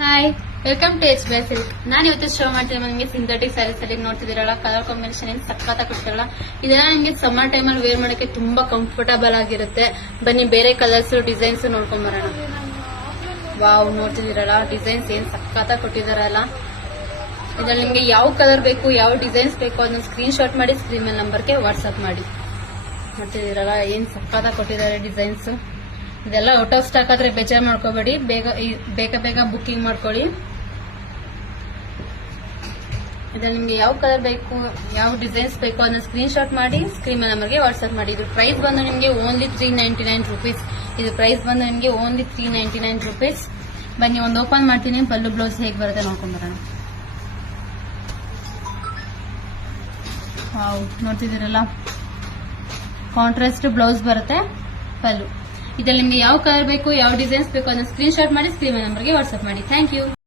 Hi, welcome to H by silk. ನಾನು ಇವತ್ತು show ಮಾಡ್ತೀನಿ ನಿಮಗೆ ಸಿಂಥೆಟಿಕ್ ಸ್ಯಾರೀಸ್ ಅಲ್ಲಿ ನೋಡ್ತಿದ್ದೀರಲ್ಲ, ಕಲರ್ ಕಾಂಬಿನೇಷನ್ ಏನು ಸಖತ್ ಕೊಟ್ಟಿರಲ್ಲ. ಇದೆಲ್ಲ ನಿಮಗೆ ಸಮ್ಮರ್ ಟೈಮಲ್ಲಿ ವೇರ್ ಮಾಡಕ್ಕೆ ತುಂಬಾ ಕಂಫರ್ಟಬಲ್ ಆಗಿರುತ್ತೆ. ಬನ್ನಿ ಬೇರೆ ಕಲರ್ಸ್ ಡಿಸೈನ್ಸ್ ನೋಡ್ಕೊಂಡ್ ಬರೋಣ. ವಾವ್, ನೋಡ್ತಿದ್ದೀರಲ್ಲ ಡಿಸೈನ್ಸ್ ಏನ್ ಸಖತ್ ಕೊಟ್ಟಿದಾರಲ್ಲ. ಇದ್ರಲ್ಲಿ ನಿಮ್ಗೆ ಯಾವ ಕಲರ್ ಬೇಕು, ಯಾವ ಡಿಸೈನ್ಸ್ ಬೇಕು ಅದನ್ನ ಸ್ಕ್ರೀನ್ ಶಾಟ್ ಮಾಡಿ ಸ್ಕ್ರೀನ್ ಮೇಲೆ ನಂಬರ್ಗೆ ವಾಟ್ಸ್ಆಪ್ ಮಾಡಿ. ನೋಡ್ತಿದ್ದೀರಲ್ಲ ಏನ್ ಸಖತ್ ಕೊಟ್ಟಿದ್ದಾರೆ ಡಿಸೈನ್ಸ್. ಇದೆಲ್ಲ ಔಟ್ ಆಫ್ ಸ್ಟಾಕ್ ಆದ್ರೆ ಬೇಜಾರ್ ಮಾಡ್ಕೋಬೇಡಿ, ಬೇಗ ಬುಕ್ಕಿಂಗ್ ಮಾಡ್ಕೊಳ್ಳಿ. ಇದ್ರಲ್ಲಿ ನಿಮ್ಗೆ ಯಾವ ಕಲರ್ ಬೇಕು, ಯಾವ ಡಿಸೈನ್ಸ್ ಬೇಕು ಅದನ್ನ ಸ್ಕ್ರೀನ್ ಶಾಟ್ ಮಾಡಿ ಸ್ಕ್ರೀನ್ ನಂಬರ್ಗೆ ವಾಟ್ಸ್ಆಪ್ ಮಾಡಿ. ಇದು ಪ್ರೈಸ್ ಬಂದು ನಿಮ್ಗೆ ಓನ್ಲಿ 399 rupees. ಇದು ಪ್ರೈಸ್ ಬಂದು ನಿಮ್ಗೆ ಓನ್ಲಿ 399 rupees. ಬನ್ನಿ ಒಂದು ಓಪನ್ ಮಾಡ್ತೀನಿ, ಪಲ್ಲು ಬ್ಲೌಸ್ ಹೇಗೆ ಬರುತ್ತೆ ನೋಡ್ಕೊಂಡ್ ಬರೋಣ. ವಾವ್, ನೋಡ್ತಿದ್ದೀರಲ್ಲ ಕಾಂಟ್ರಾಸ್ಟ್ ಬ್ಲೌಸ್ ಬರುತ್ತೆ, ಪಲ್ಲು. ಇದ್ರಲ್ಲಿ ನಿಮ್ಗೆ ಯಾವ ಕಲರ್ ಬೇಕು, ಯಾವ ಡಿಸೈನ್ಸ್ ಬೇಕು ಅದನ್ನ ಸ್ಕ್ರೀನ್ ಶಾಟ್ ಮಾಡಿ ಸ್ಕ್ರೀನ್ ನಂಬರ್ಗೆ ವಾಟ್ಸ್ಆಪ್ ಮಾಡಿ. Thank you.